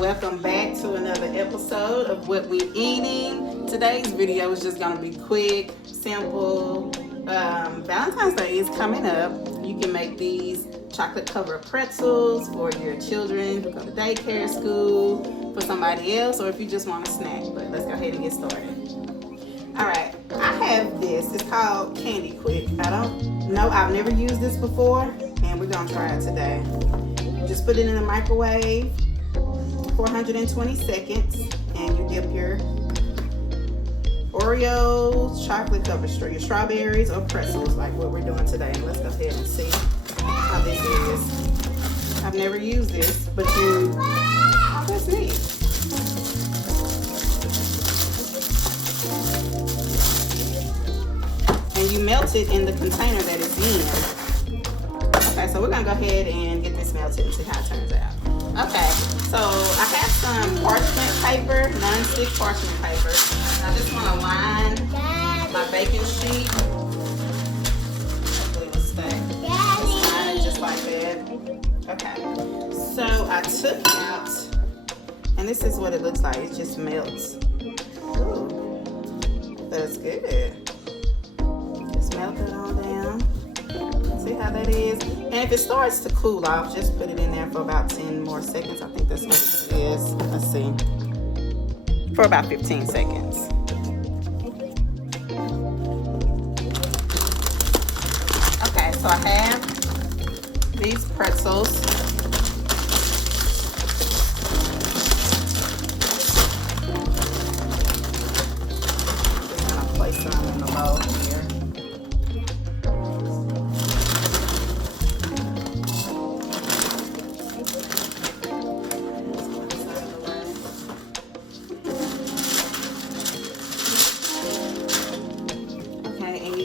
Welcome back to another episode of What We Eating. Today's video is just gonna be quick, simple. Valentine's Day is coming up. You can make these chocolate covered pretzels for your children who go to daycare, school, for somebody else, or if you just want a snack. But let's go ahead and get started. All right, I have this. It's called CandiQuik. I don't know, I've never used this before, and we're gonna try it today. Just put it in the microwave for 120 seconds, and you dip your Oreos, chocolate covered your strawberries, or pretzels like what we're doing today. And let's go ahead and see how this is. I've never used this, but that's neat. And you melt it in the container that it's in. Okay, so we're gonna go ahead and get this melted and see how it turns out. Okay, so I have some parchment paper, non-stick parchment paper. I just want to line my baking sheet. Hopefully it'll stay. Just line it just like that. Okay, so I took out, and this is what it looks like. It just melts. Ooh, that's good. Just melt it on down. See how that is? And if it starts to cool off, just put it in there for about 10 more seconds. I think that's what it is. Let's see. For about 15 seconds. Okay, so I have these pretzels. Just gonna place them in the bowl here.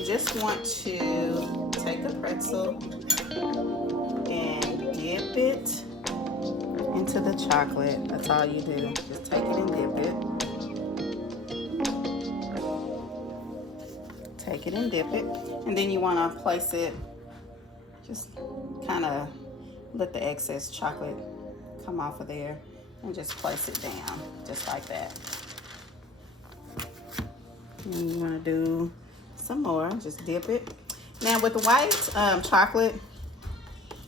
Just want to take a pretzel and dip it into the chocolate. That's all you do. Just take it and dip it. Take it and dip it. And then you want to place it, just kind of let the excess chocolate come off of there and just place it down just like that. And you want to do some more, just dip it. Now with the white chocolate,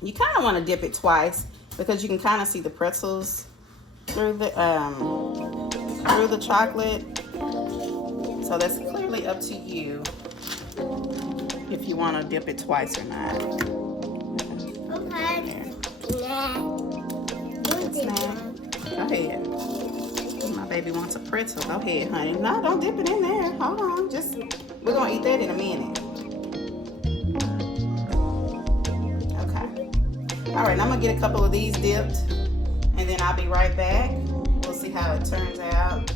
you kind of want to dip it twice because you can kind of see the pretzels through the chocolate. So that's clearly up to you if you want to dip it twice or not. Okay. Go ahead. My baby wants a pretzel. Go ahead, honey. No, don't dip it in there. Hold on. We're gonna eat that in a minute. Okay. All right, I'm gonna get a couple of these dipped, and then I'll be right back. We'll see how it turns out.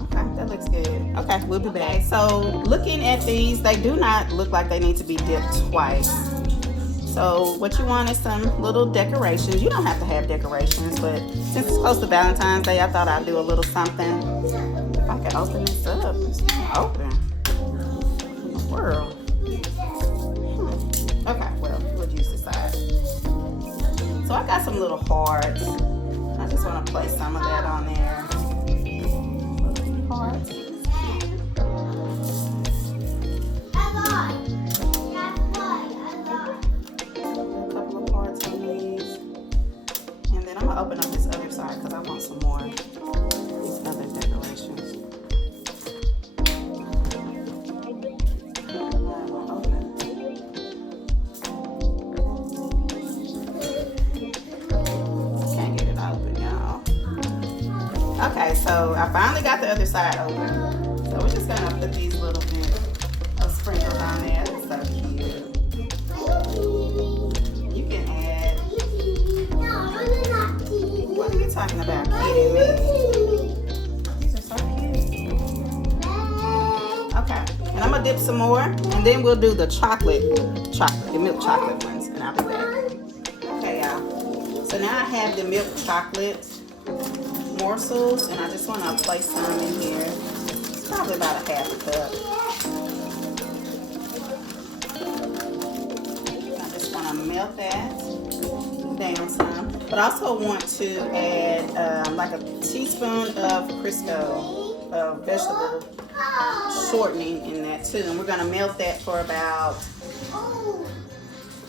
Okay, that looks good. Okay, we'll be back. So looking at these, they do not look like they need to be dipped twice. So what you want is some little decorations. You don't have to have decorations, but since it's close to Valentine's Day, I thought I'd do a little something. If I could open this up, it's not open. In the world. Okay, well, we'll use this side. So I got some little hearts. I just want to place some of that on there. Little hearts. Open up this other side because I want some more of these other decorations. so I finally got the other side open. So we're just gonna put these little bit of sprinkles on there. That's so cute. You can add. What are you talking about, kidding me? These are so cute. Okay, and I'm gonna dip some more, and then we'll do the the milk chocolate ones, and I'll be back. Okay, y'all. So now I have the milk chocolate morsels, and I just want to place some in here. It's probably about a half a cup. I just want to melt that down some, but I also want to add like a teaspoon of Crisco vegetable shortening in that too, and we're going to melt that for about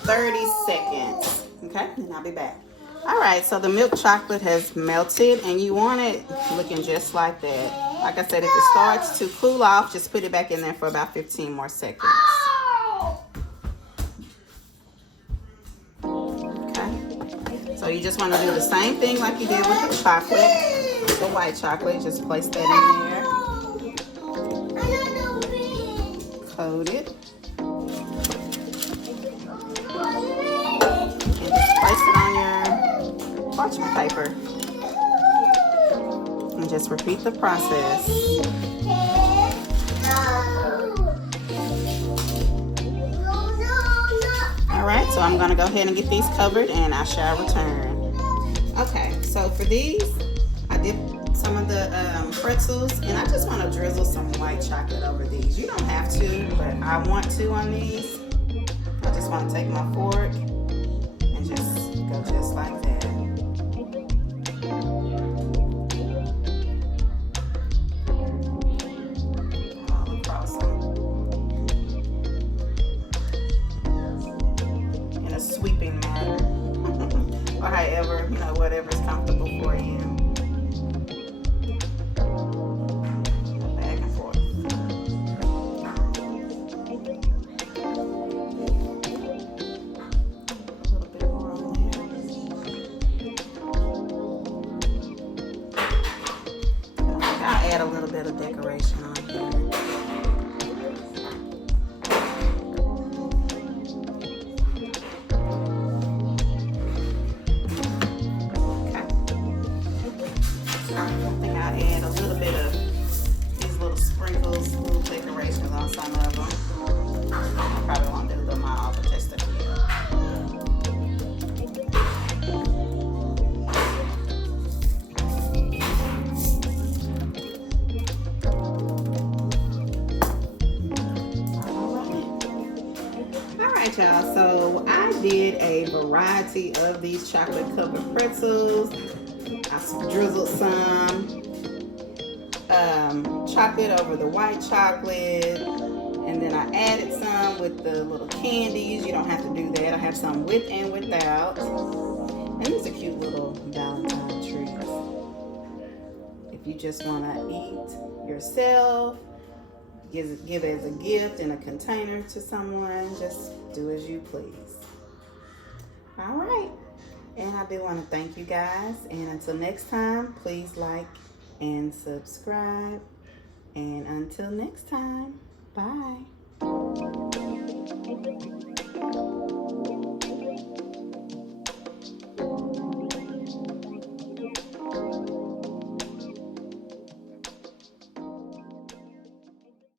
30 seconds. Okay, and I'll be back. All right, so the milk chocolate has melted, and you want it looking just like that. Like I said, if it starts to cool off, just put it back in there for about 15 more seconds. Okay, so you just want to do the same thing like you did with the chocolate, the white chocolate. Just place that in there. Coat it. And just place it on your parchment paper. And just repeat the process. Alright, so I'm going to go ahead and get these covered, and I shall return. Okay, so for these, I dipped some of the pretzels, and I just want to drizzle some white chocolate over these. You don't have to, but I want to on these. I just want to take my fork and just go just like that. All across them. In a sweeping manner. Or however, whatever's comfortable for you. Back and forth. Add a little bit of decoration on here. Okay. I think I'll add a little bit of these little sprinkles, little decorations on some of them. I probably won't do them all, but just a few. Y'all, so I did a variety of these chocolate covered pretzels. I drizzled some chocolate over the white chocolate, and then I added some with the little candies. You don't have to do that. I have some with and without, and these are cute little Valentine trees. If you just want to eat yourself, give it as a gift in a container to someone, just do as you please. All right, and I do want to thank you guys, and until next time, please like and subscribe, and until next time, bye.